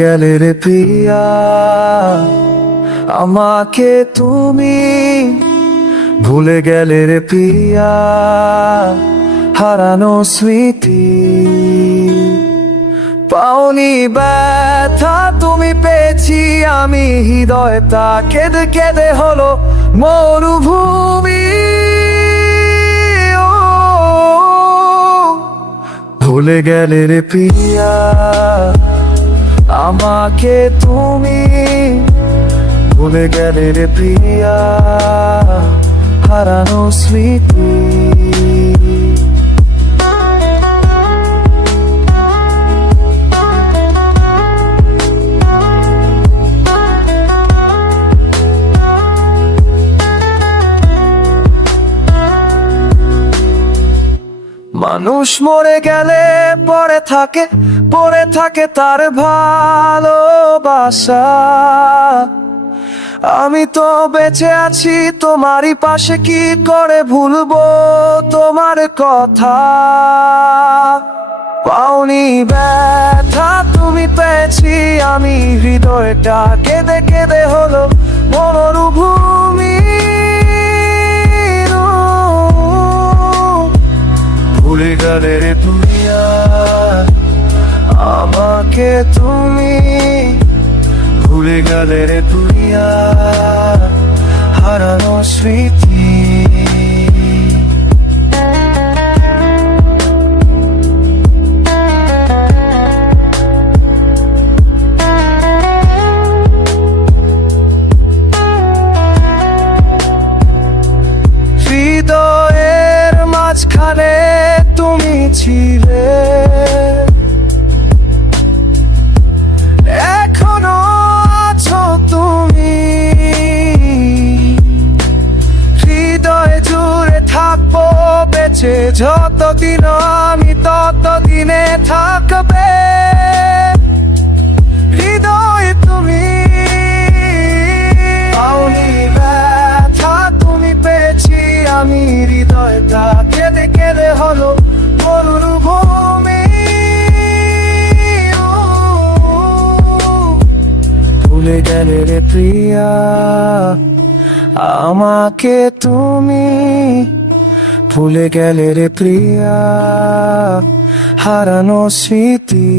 গেলে রে প্রিয়া, আমাকে তুমি ভুলে গেলে রে প্রিয়া, হারানো স্মৃতি। পাওনি ব্যথা তুমি পেয়েছি আমি, হৃদয়টা কেঁদে কেঁদে হলো মরুভূমি। ও ভুলে গেলে রে প্রিয়া, আমাকে তুমি ভুলে গেলে রে প্রিয়া, হারানো স্মৃতি। মানুষ মরে গেলে পড়ে থাকে তার ভালোবাসা। আমি তো বেঁচে আছি তোমারই পাশে, কি করে ভুলবো তোমার কথা। পাওনি ব্যথা তুমি পেয়েছি আমি, হৃদয়টা কেঁদে কেঁদে হলো মরুভূমি। ভুলে গেলে রে প্রিয়া, আমাকে তুমি ভুলে গেলে রে প্রিয়া, হারানো স্মৃতি। হৃদয়ের মাঝখানে তুমি ছিলে, এখনো আছো তুমি। হৃদয় জুড়ে থাকবো বেঁচে, যতদিন আমি ততদিনে থাকবে হৃদয় তুমি। পাওনি ব্যথা তুমি পেয়েছি আমি, হৃদয়টা কেঁদে কেঁদে হলো মরুভূমি। ভুলে গেলে রে প্রিয়া, আমাকে তুমি ভুলে গেলে রে প্রিয়া, হারানো স্মৃতি।